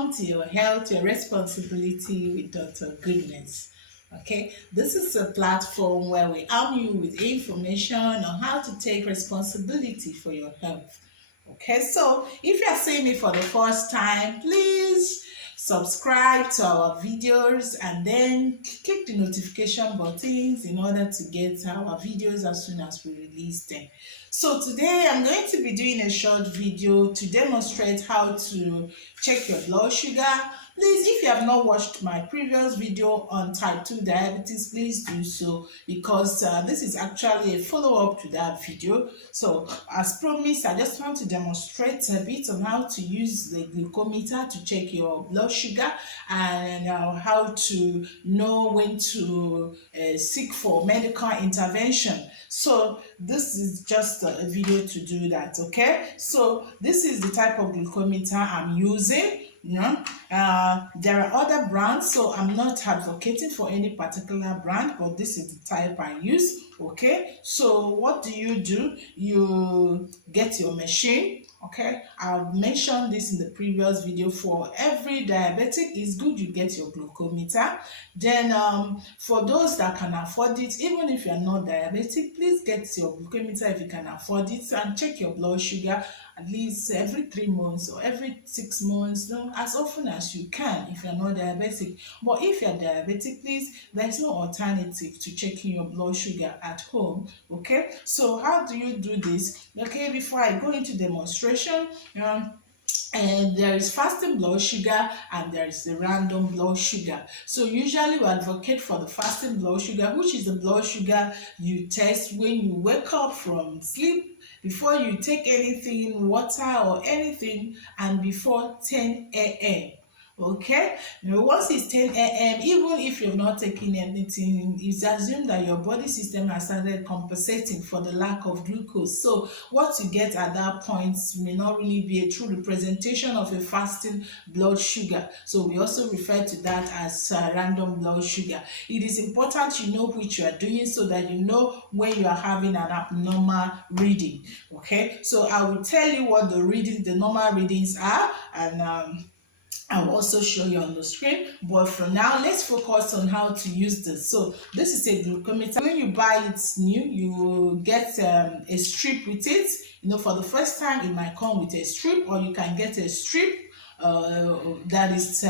welcome to your health, your responsibility with Dr. Goodness. Okay, this is a platform where we arm you with information on how to take responsibility for your health. Okay, so if you are seeing me for the first time, please subscribe to our videos and then click the notification buttons in order to get our videos as soon as we release them. So today I'm going to be doing a short video to demonstrate how to check your blood sugar. Please, if you have not watched my previous video on type 2 diabetes, please do so, because this is actually a follow-up to that video. So as promised, I just want to demonstrate a bit on how to use the glucometer to check your blood sugar, and how to know when to seek for medical intervention. So this is just a video to do that. Okay, so this is the type of glucometer I'm using. There are other brands, so I'm not advocating for any particular brand, but this is the type I use. Okay, so what do? You get your machine. Okay, I've mentioned this in the previous video. For every diabetic, it's good you get your glucometer. Then for those that can afford it, even if you're not diabetic, please get your glucometer if you can afford it, and check your blood sugar at least every 3 months or every 6 months, as often as you can if you're not diabetic. But if you're diabetic, please, there's no alternative to checking your blood sugar at home. Okay, so how do you do this? Okay, before I go into demonstration, and there is fasting blood sugar and there is the random blood sugar. So usually we advocate for the fasting blood sugar, which is the blood sugar you test when you wake up from sleep, before you take anything, water or anything, and before 10 a.m. Okay, once it's 10 a.m., even if you're not taking anything, it's assumed that your body system has started compensating for the lack of glucose. So what you get at that point may not really be a true representation of a fasting blood sugar. So we also refer to that as random blood sugar. It is important you know which you are doing, so that you know when you are having an abnormal reading. Okay, so I will tell you what the normal readings are, and I'll also show you on the screen. But for now, let's focus on how to use this. So this is a glucometer. When you buy it new, you get a strip with it. For the first time, it might come with a strip, or you can get a strip that is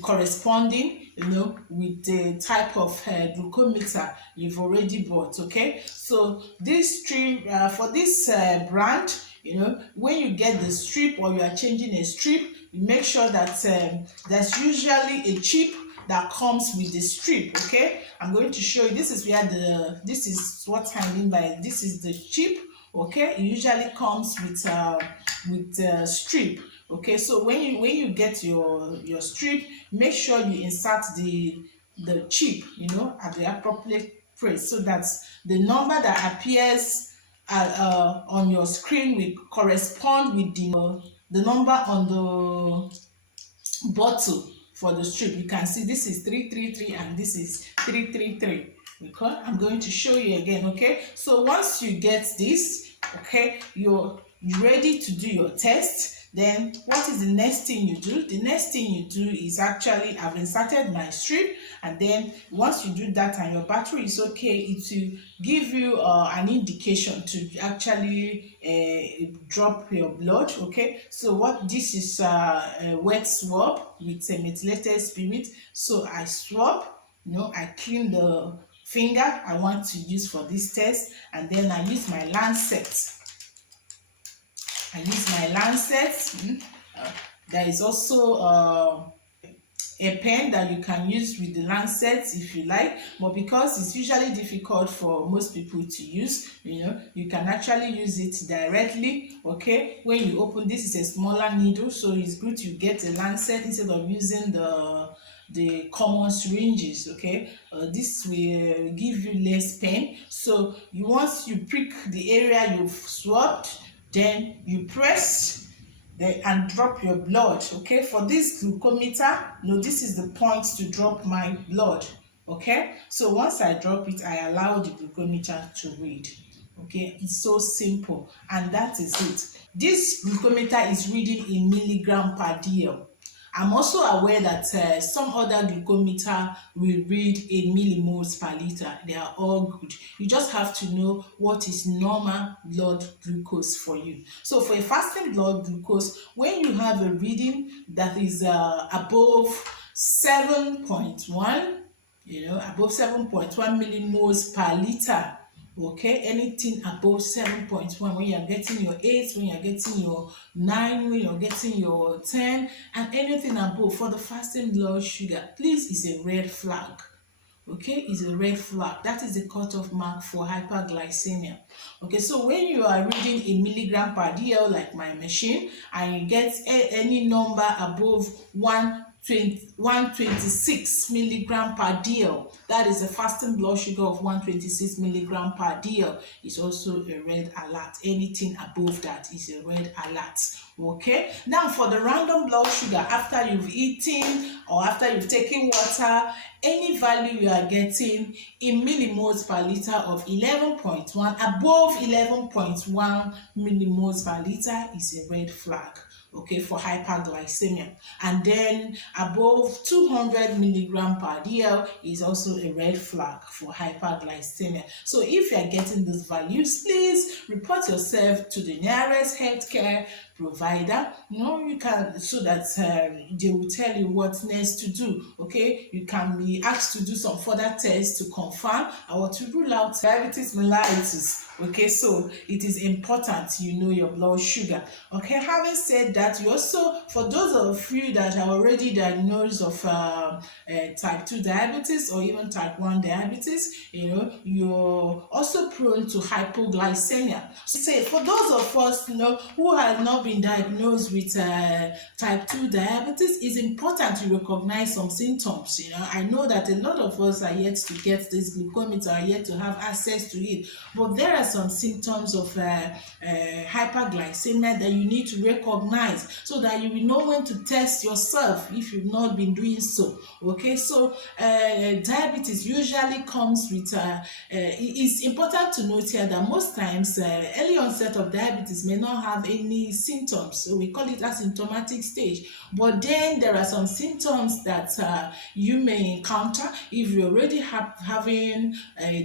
corresponding with the type of glucometer you've already bought. Okay, so this strip for this brand, when you get the strip or you are changing a strip, you make sure that there's usually a chip that comes with the strip. Okay, I'm going to show you. This is what I mean by this is the chip. Okay, it usually comes with strip. Okay, so when you get your strip, make sure you insert the chip at the appropriate place, so that the number that appears on your screen will correspond with the number on the bottle for the strip. You can see this is 333 and this is 333. Okay, I'm going to show you again. Okay, so once you get this, okay, you're ready to do your test. Then what is the next thing you do? The next thing you do is actually, I've inserted my strip, and then once you do that and your battery is okay, it will give you an indication to actually drop your blood. Okay, so what this is a wet swab with a methylated spirit. So I swab, I clean the finger I want to use for this test, and then I use my lancet. There is also a pen that you can use with the lancet if you like, but because it's usually difficult for most people to use, you can actually use it directly. Okay, when you open, this is a smaller needle, so it's good to get a lancet instead of using the common syringes. Okay, this will give you less pain. So once you prick the area you've swabbed, then you press and drop your blood. Okay, for this glucometer, this is the point to drop my blood. Okay, so once I drop it, I allow the glucometer to read. Okay, it's so simple, and that is it. This glucometer is reading in milligram per dl. I'm also aware that some other glucometer will read in millimoles per liter. They are all good. You just have to know what is normal blood glucose for you. So for a fasting blood glucose, when you have a reading that is above 7.1, above 7.1 millimoles per liter, okay, anything above 7.1, when you're getting your 8, when you're getting your 9, when you're getting your 10, and anything above for the fasting blood sugar, please, is a red flag. Okay, is a red flag. That is the cutoff mark for hyperglycemia. Okay, so when you are reading a milligram per dl like my machine, and you get any number above 126 milligram per dl, that is a fasting blood sugar of 126 milligram per dl, is also a red alert. Anything above that is a red alert. Okay, now for the random blood sugar, after you've eaten or after you've taken water, any value you are getting in millimoles per liter of 11.1, above 11.1 millimoles per liter, is a red flag, okay, for hyperglycemia. And then above 200 milligram per dl is also a red flag for hyperglycemia. So if you are getting these values, please report yourself to the nearest healthcare provider. You can, so that they will tell you what next to do. Okay, you can be asked to do some further tests to confirm or to rule out diabetes mellitus. Okay, so it is important you know your blood sugar. Okay, having said that, you also, for those of you that are already diagnosed of type 2 diabetes or even type 1 diabetes, you're also prone to hypoglycemia. So say for those of us who have not been diagnosed with type 2 diabetes, it's important to recognize some symptoms. I know that a lot of us are yet to get this glucometer, are yet to have access to it, but there are some symptoms of hyperglycemia that you need to recognize so that you will know when to test yourself if you've not been doing so. Okay, so diabetes usually comes with it's important to note here that most times early onset of diabetes may not have any symptoms, so we call it asymptomatic stage. But then there are some symptoms that you may encounter if you're already having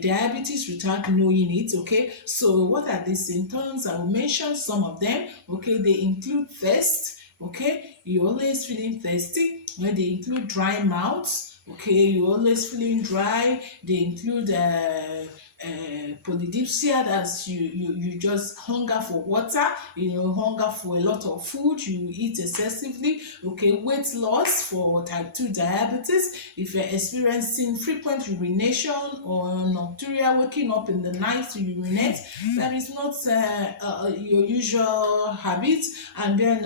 diabetes without knowing it. Okay, so what are these symptoms? I will mention some of them. Okay, they include thirst. Okay, you're always feeling thirsty. They include dry mouth. Okay, you're always feeling dry. They include polydipsia, that's you just hunger for water, hunger for a lot of food, you eat excessively. Okay, weight loss for type 2 diabetes. If you're experiencing frequent urination or nocturia, waking up in the night to urinate, that is not your usual habit. And then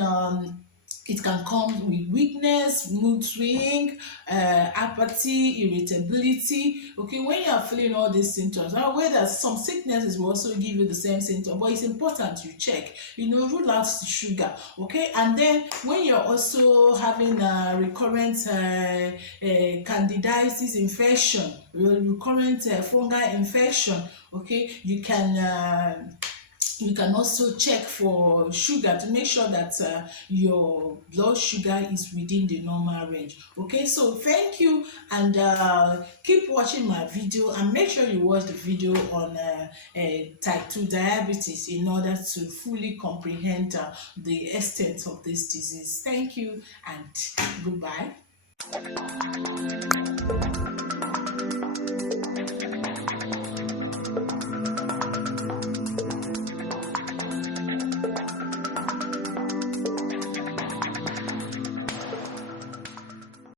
it can come with weakness, mood swing, apathy, irritability. Okay, when you are feeling all these symptoms, I'm aware that some sicknesses will also give you the same symptom, but it's important you check, rule out the sugar. Okay, and then when you're also having a recurrent candidiasis infection, recurrent fungal infection, okay, you can also check for sugar to make sure that your blood sugar is within the normal range. Okay, so thank you, and keep watching my video, and make sure you watch the video on type 2 diabetes in order to fully comprehend the extent of this disease. Thank you and goodbye.